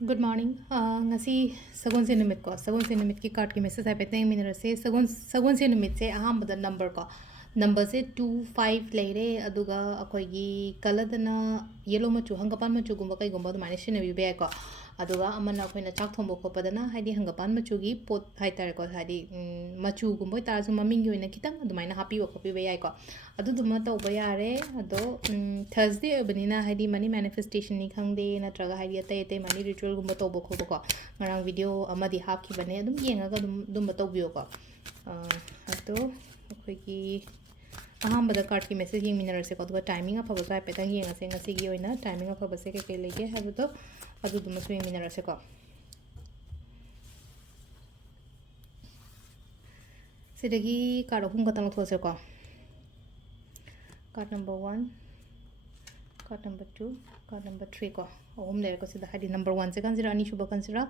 Good morning. Ngasi sagun se numit ko sagun se numit ki card ki message hai pete minute se sagun se numit se aham bada number ko number se 25 leire aduga akoi gi kaladana yellow machu hangapan machu gumba kai gumba du mane shine bi be ko aduga amana akoi na chak thombo ko padana haidi hangapan machu gi pot hai tar ko haidi machu gumba tar su maming gi na kitang adu maina happy ko bi be yai ko adu duma ta uba yare ado Thursday banina haidi money manifestation ni khangde natraga haidi ate money ritual gumba tobo ko ko ngarang video amadi hap ki bane adum yenga ga dum tawbiyo ko ado akoi gi ahambada card ki message yeng minarase ko aduga timing afaba sai petang yenga se ngasi gi oina timing afaba se ke lege habudo adu dum su yeng minarase ko sidagi card hum katang those ko card number 1 card number 2 card number 3 ko ahum le ko sida hadi number 1 se consider ani shuba consider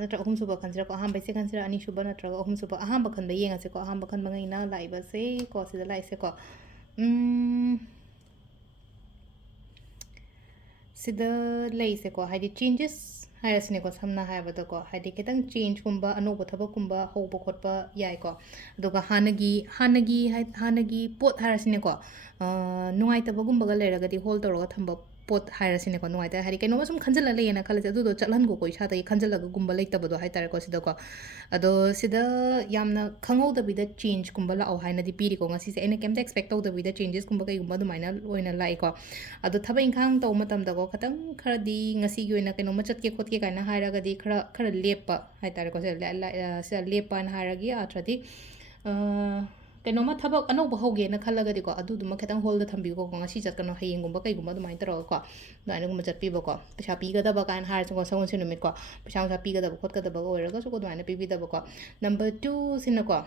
natra ahum suba consider ko aham se consider ani shuba natra ahum suba aham ba khan ba yenga se ko aham ba khan ba ngai na lai ba se ko sida lai se ko sida lai se ko hadi changes hairasine ko samna haibada ko hadi kitang change kumba anoba thaba kumba hoba khotpa yai ko aduga hanagi pot hairasine ko nungai taba gumba ga leraga di hold toroga thamba pot hairasine ko nungai ta hari keno sum khanjala leyena khalase adu do chatlan go koi sha ta khanjala ga gumba leitaba do hai tar ko sida ko ado sida yamna khangau da bida change kumba la au haina di piri ko ngasi se ene kemta expect au da bida changes kumba kai gumba du maina oina lai ko ado thaba inkhang to matam da ko khatang khara di ngasi gi oina keno machat ke khot ke kaina haira ga di khara lepa hai tar ko se lepa na haira gi atradi ꯀꯩꯅꯣꯃ ꯊꯕꯛ ꯑꯅꯧꯕ ꯍꯧꯒꯦꯅ ꯈꯜꯂꯒꯗꯤꯀꯣ ꯑꯗꯨꯗꯨꯃ ꯈꯤꯇꯪ ꯍꯣꯜꯗ ꯊꯝꯕꯤꯌꯨꯀꯣ ꯉꯁꯤ ꯆꯠꯀꯅꯣ ꯍꯌꯦꯡꯒꯨꯝꯕ ꯀꯩꯒꯨꯝꯕ ꯑꯗꯨꯃꯥꯏꯅ ꯇꯧꯔꯒꯀꯣ ꯑꯗꯨꯃꯥꯏꯅꯒꯨꯝꯕ ꯆꯠꯄꯤꯕꯀꯣ ꯄꯩꯁꯥ ꯄꯤꯒꯗꯕ ꯀꯥꯏꯅ ꯍꯥꯏꯔꯁꯨꯀꯣ ꯁꯒꯣꯜꯁꯦꯟ ꯅꯨꯃꯤꯠꯀꯣ ꯄꯩꯁꯥ ꯅꯨꯡꯁꯥ ꯄꯤꯒꯗꯕ ꯈꯣꯠꯀꯗꯕꯒ ꯑꯣꯏꯔꯒꯁꯨꯀꯣ ꯑꯗꯨꯃꯥꯏꯅ ꯄꯤꯕꯤꯗꯕꯀꯣ ꯅꯝꯕꯔ 2 ꯁꯤꯅꯀꯣ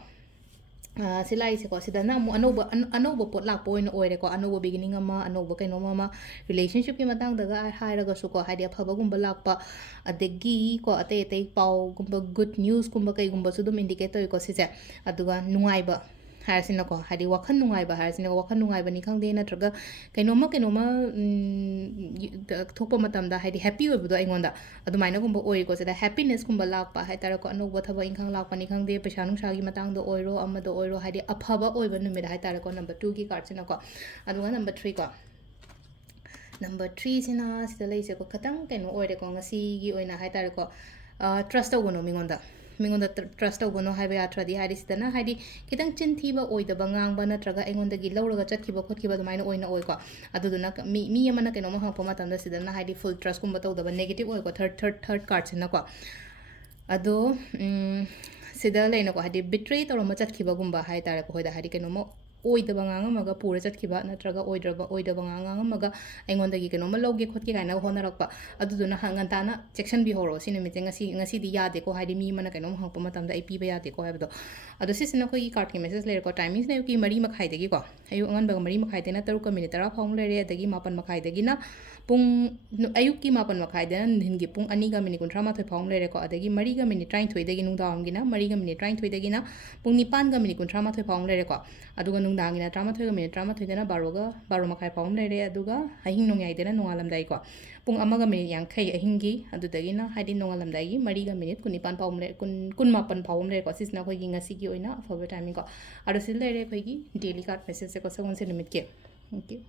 ꯁꯤ ꯂꯥꯛꯏꯁꯦꯀꯣ ꯁꯤꯗꯅ ꯑꯃꯨꯛ ꯑꯅꯧꯕ ꯄꯣꯠ ꯂꯥꯛꯄ ꯑꯣꯏꯅ ꯑꯣꯏꯔꯦꯀꯣ ꯑꯅꯧꯕ ꯕꯤꯒꯤꯅꯤꯡ ꯑꯃ ꯑꯅꯧꯕ ꯀꯩꯅꯣꯝ ꯑꯃ ꯔꯤꯂꯦꯁꯟꯁꯤꯞꯀꯤ ꯃꯇꯥꯡꯗꯒ ꯍꯥꯏꯔꯒꯁꯨꯀꯣ ꯍꯥꯏꯗꯤ ꯑꯐꯕꯒꯨꯝꯕ ꯂꯥꯛꯄ ꯑꯗꯒꯤ ꯀꯣ ꯑꯇꯩ ꯑꯇꯩ ꯄꯥꯎꯒꯨꯝꯕ ꯒꯨꯗ ꯅ꯭ꯌꯨꯁꯀꯨꯝꯕ ꯀꯩꯒꯨꯝꯕꯁꯨ ꯑꯗꯨꯝ ꯏꯟꯗꯤꯀꯦꯠ ꯇꯧꯏꯀꯣ ꯁꯤꯁꯦ ꯑꯗꯨꯒ ꯅꯨꯡꯉꯥꯏꯕ ꯍꯥꯏꯔꯁꯤꯅꯀꯣ ꯍꯥꯏꯗꯤ ꯋꯥꯈꯜ ꯅꯨꯡꯉꯥꯏꯕ ꯍꯥꯏꯔꯁꯤꯅꯀꯣ ꯋꯥꯈꯜ ꯅꯨꯡꯉꯥꯏꯕꯅꯤ ꯈꯪꯗꯦ ꯅꯠꯇ꯭ꯔꯒ ꯀꯩꯅꯣꯝꯃ ꯊꯣꯛꯄ ꯃꯇꯝꯗ ꯍꯥꯏꯗꯤ ꯍꯦꯄꯤ ꯑꯣꯏꯕꯗꯣ ꯑꯩꯉꯣꯟꯗ ꯑꯗꯨꯃꯥꯏꯅꯒꯨꯝꯕ ꯑꯣꯏꯀꯣ ꯁꯤꯗ ꯍꯦꯄꯤꯅꯦꯁꯀꯨꯝꯕ ꯂꯥꯛꯄ ꯍꯥꯏꯇꯥꯔꯦꯀꯣ ꯑꯅꯧꯕ ꯊꯕꯛ ꯏꯪꯈꯥꯡ ꯂꯥꯛꯄꯅꯤ ꯈꯪꯗꯦ ꯄꯩꯁꯥ ꯅꯨꯡꯁꯥꯒꯤ ꯃꯇꯥꯡꯗ ꯑꯣꯏꯔꯣ ꯑꯃꯗ ꯑꯣꯏꯔꯣ ꯍꯥꯏꯗꯤ ꯑꯐꯕ ꯑꯣꯏꯕ ꯅꯨꯃꯤꯠ ꯍꯥꯏꯇꯥꯔꯦꯀꯣ ꯅꯝꯕꯔ 2ꯒꯤ ꯀꯥꯔꯠꯁꯤꯅꯀꯣ ꯑꯗꯨꯒ ꯅꯝꯕꯔ 3 ꯀꯣ ꯅꯝꯕꯔ 3 ꯁꯤꯅ ꯁꯤꯗ ꯂꯩꯁꯦꯀꯣ ꯈꯤꯇꯪ ꯀꯩꯅꯣ ꯑꯣꯏꯔꯦꯀꯣ ꯉꯁꯤꯒꯤ ꯑꯣꯏꯅ ꯍꯥꯏꯇꯥꯔꯦꯀꯣ ꯇ꯭ꯔꯁ ꯇꯧꯒꯅꯣ ꯃꯤꯉꯣꯟꯗ ꯇ꯭ꯔꯁ ꯇꯧꯒꯅꯣ ꯍꯥꯏꯕ ꯌꯥꯗ꯭ꯔꯗꯤ ꯍꯥꯏꯗꯤ ꯁꯤꯗꯅ ꯍꯥꯏꯗꯤ ꯈꯤꯇꯪ ꯆꯤꯟꯊꯤꯕ ꯑꯣꯏꯗꯕ ꯉꯥꯡꯕ ꯅꯠꯇ꯭ꯔꯒ ꯑꯩꯉꯣꯟꯗꯒꯤ ꯂꯧꯔꯒ ꯆꯠꯈꯤꯕ ꯈꯣꯠꯈꯤꯕ ꯑꯗꯨꯃꯥꯏꯅ ꯑꯣꯏꯅ ꯑꯣꯏꯀꯣ ꯑꯗꯨꯗꯨꯅ ꯃꯤ ꯑꯃꯅ ꯀꯩꯅꯣꯝꯃ ꯍꯪꯉꯛꯄ ꯃꯇꯝꯗ ꯁꯤꯗꯅ ꯍꯥꯏꯗꯤ ꯐꯨꯜ ꯇ꯭ꯔꯁꯀꯨꯝꯕ ꯇꯧꯗꯕ ꯅꯦꯒꯦꯇꯤቭ ꯑꯣꯏꯀꯣ ꯊꯔꯠ ꯀꯥꯔꯠꯁꯤꯅꯀꯣ ꯑꯗꯣ ꯁꯤꯗ ꯂꯩꯅꯀꯣ ꯍꯥꯏꯗꯤ ꯕꯤꯇ꯭ꯔꯦ ꯇꯧꯔꯝꯃ ꯆꯠꯈꯤꯕꯒꯨꯝꯕ ꯍꯥꯏꯇꯥꯔꯦꯀꯣ ꯑꯩꯈꯣꯏꯗ ꯍꯥꯏꯗꯤ ꯀꯩꯅꯣꯝꯃ ꯑꯣꯏꯗꯕ ꯉꯥꯡꯉꯝꯃꯒ ꯄꯨꯔ ꯆꯠꯈꯤꯕ ꯅꯠꯇ꯭ꯔꯒ ꯑꯣꯏꯗꯕ ꯉꯥꯡꯉꯝꯃꯒ ꯑꯩꯉꯣꯟꯗꯒꯤ ꯀꯩꯅꯣꯝꯃ ꯂꯧꯒꯦ ꯈꯣꯠꯀꯦ ꯀꯥꯏꯅ ꯍꯣꯠꯅꯔꯛꯄ ꯑꯗꯨꯗꯨꯅ ꯉꯟꯇꯥꯅ ꯆꯦꯛꯁꯟꯕꯤꯍꯧꯔꯣ ꯁꯤ ꯅꯨꯃꯤꯠꯁꯦ ꯉꯁꯤꯗꯤ ꯌꯥꯗꯦꯀꯣ ꯍꯥꯏꯗꯤ ꯃꯤ ꯑꯃꯅ ꯀꯩꯅꯣꯝ ꯍꯪꯉꯛꯄ ꯃꯇꯝꯗ ꯑꯩ ꯄꯤꯕ ꯌꯥꯗꯦꯀꯣ ꯍꯥꯏꯕꯗꯣ ꯑꯗꯣ ꯁꯤꯁꯤꯅ ꯑꯩꯈꯣꯏꯒꯤ ꯀꯥꯔꯠꯀꯤ ꯃꯦꯁꯦꯖ ꯂꯩꯔꯦꯀꯣ ꯇꯥꯏꯃꯤꯡꯁꯤꯅ ꯑꯌꯨꯛꯀꯤ 4:30ꯗꯒꯤꯀꯣ ꯑꯌꯨꯛ ꯑꯉꯟꯕꯒ 4:30ꯗꯩꯅ 3:10 ꯐꯥꯎ ꯂꯩꯔꯦ ꯑꯗꯒꯤ 7:30ꯗꯒꯤꯅ ꯄꯨꯡ ꯑꯌꯨꯛꯀꯤ 7:30ꯗꯅ ꯅꯨꯡꯊꯤꯟꯒꯤ ꯄꯨꯡ 2:38 ꯐꯥꯎ ꯂꯩꯔꯦꯀꯣ ꯑꯗꯒꯤ 4:23ꯗꯒꯤ ꯅꯨꯡꯗꯥꯡꯋꯥꯏꯔꯝꯒꯤꯅ 4:23ꯗꯒꯤꯅ ꯄꯨꯡ 9:38 ꯐꯥꯎ ꯂꯩꯔꯦꯀோ ꯑꯗꯨꯒ ꯅꯨꯡꯗꯥꯡꯒꯤꯅ 13:13ꯗꯅ 12:30 ꯐꯥꯎ ꯂꯩꯔꯦ ꯑꯗꯨꯒ ꯑꯍꯤꯡ ꯅꯣꯡꯌꯥꯏꯗꯅ ꯅꯣꯡꯉꯥꯜꯂꯝꯗꯥꯏꯀꯣ ꯄꯨꯡ 1:50 ꯑꯍꯤꯡꯒꯤ ꯑꯗꯨꯗꯒꯤꯅ ꯍꯥꯏꯗꯤ ꯅꯣꯡꯉꯥꯜꯂꯝꯗꯥꯏꯒꯤ 4:19 ꯐꯥꯎ 17 ꯐꯥꯎꯕ ꯂꯩꯔꯦꯀꯣ ꯁꯤꯁꯤꯅ ꯑꯩꯈꯣꯏꯒꯤ ꯉꯁꯤꯒꯤ ꯑꯣꯏꯅ ꯑꯐꯕ ꯇꯥꯏꯃꯤꯡꯀꯣ ꯑꯗꯣ ꯁꯤꯗ ꯂꯩꯔꯦ ꯑꯩꯈꯣꯏꯒꯤ ꯗꯦꯂꯤ ꯀꯥꯔꯠ ꯃꯦꯁꯦꯖꯁꯦꯀꯣ ꯁꯒꯣꯜꯁꯦꯟ ꯅꯨꯃꯤꯠꯀꯤ ꯊꯦꯡꯛ ꯌꯨ